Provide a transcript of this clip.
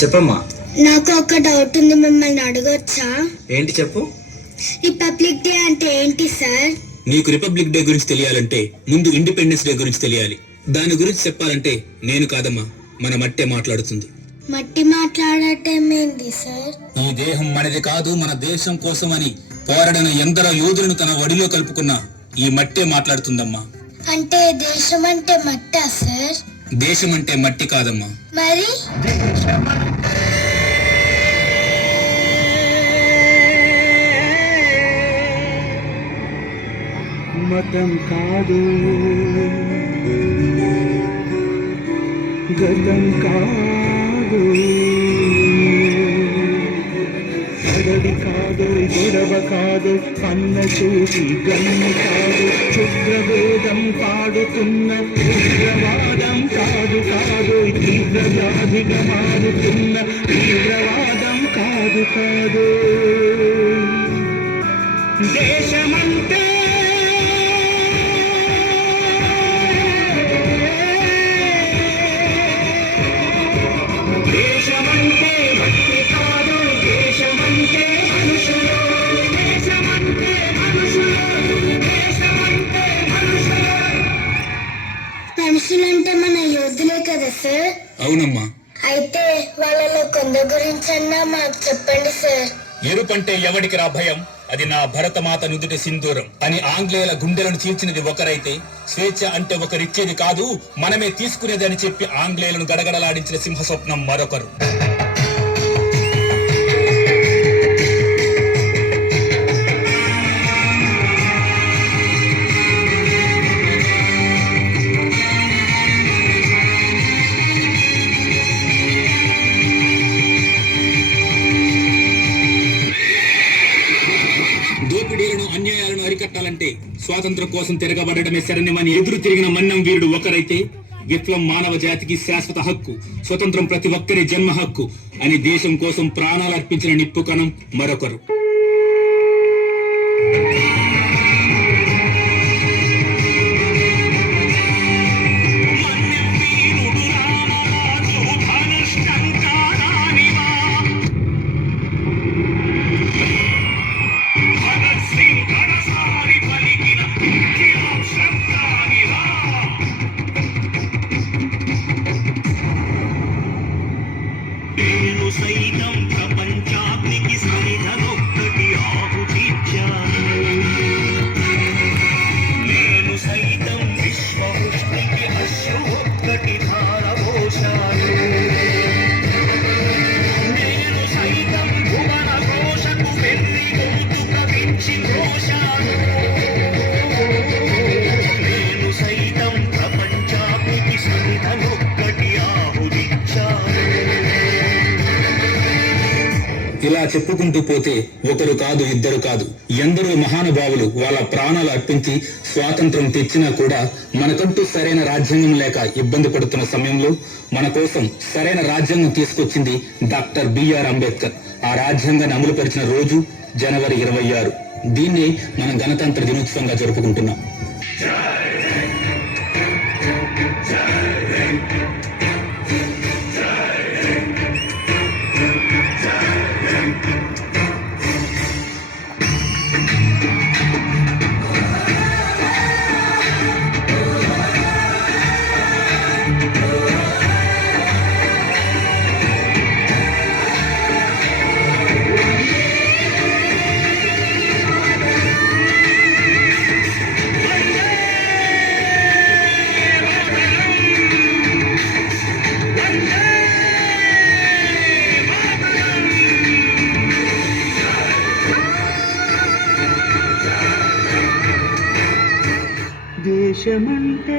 చెప్పమ్మా. నాకు ఒక డౌట్ ఉంది, మిమ్మల్ని అడగొచ్చా? ఏంటి చెప్పు. రిపబ్లిక్ డే అంటే ఏంటి సార్? నీకు రిపబ్లిక్ డే గురించి తెలియాలంటే ముందు ఇండిపెండెన్స్ డే గురించి తెలియాలి. దాని గురించి చెప్పాలంటే నేను కాదమ్మా, మన మట్టే మాట్లాడుతుంది. మట్టి మాట్లాడటం ఏంటి సార్? ఈ దేహం మనది కాదు, మన దేశం కోసం అని పోరాడిన ఎందరో యోధులను తన ఒడిలో కలుపుకున్న ఈ మట్టే మాట్లాడుతుందమ్మా. అంటే దేశం అంటే మట్టా సార్? దేశం అంటే మట్టి కాదమ్మా. మరి మతం కాదు, గతం కాదు, అడవి కాదు, గొడవ కాదు, అన్న చూసి గన్ను కాదు, క్షుద్రవేదం పాడుతున్న ఉగ్రవాదం కాదు కాదు, తీవ్ర వ్యాధిగా మారుతున్న తీవ్రవాదం కాదు కాదు. దేశమంటే మనుషులంటే మన యోధులే కదా సార్? అవునమ్మా. అయితే వాళ్ళలో కొందరి గురించి అన్నా మాకు చెప్పండి సార్. ఎరుపంటే ఎవడికి రా భయం, అది నా భరతమాత నుదుటి సింధూరం అని ఆంగ్లేయుల గుండెలను చీల్చినది ఒకరైతే, స్వేచ్ఛ అంటే ఒకరిచ్చేది కాదు మనమే తీసుకునేది అని చెప్పి ఆంగ్లేయులను గడగడలాడించిన సింహస్వప్నం మరొకరు. దోపిడీలను అన్యాయాలను అరికట్టాలంటే స్వాతంత్రం కోసం తిరగబడమే శరణ్యమని ఎదురు తిరిగిన మన్నం వీరుడు ఒకరైతే, విప్లవం మానవ జాతికి శాశ్వత హక్కు, స్వతంత్రం ప్రతి ఒక్కరి జన్మ హక్కు అని దేశం కోసం ప్రాణాలు అర్పించిన నిప్పు కణం మరొకరు. సైతం ప్రపంచాగ్నికి సరిధనొక్కటి ఆహుతిచ్చాను, నేను సైతం విశ్వవృష్టికి అశ్రు ఒక్కటి ధారపోశాను, నేను సైతం భువన ఘోషకు వెర్రి గొంతు కవించి ఘోషాను, నేను సైతం ప్రపంచాగ్నికి సరిధనొక్కటి ఆహుతిచ్చాను. ఇలా చెప్పుకుంటూ పోతే ఒకరు కాదు, ఇద్దరు కాదు, ఎందరో మహానుభావులు వాళ్ళ ప్రాణాలు అర్పించి స్వాతంత్రం తెచ్చినా కూడా మనకంటూ సరైన రాజ్యాంగం లేక ఇబ్బంది పడుతున్న సమయంలో మన కోసం సరైన రాజ్యాంగం తీసుకొచ్చింది డాక్టర్ బిఆర్ అంబేద్కర్. ఆ రాజ్యాంగాన్ని అమలుపరిచిన రోజు జనవరి 26. దీన్ని మనం గణతంత్ర దినోత్సవంగా జరుపుకుంటున్నాం. దేశమంటే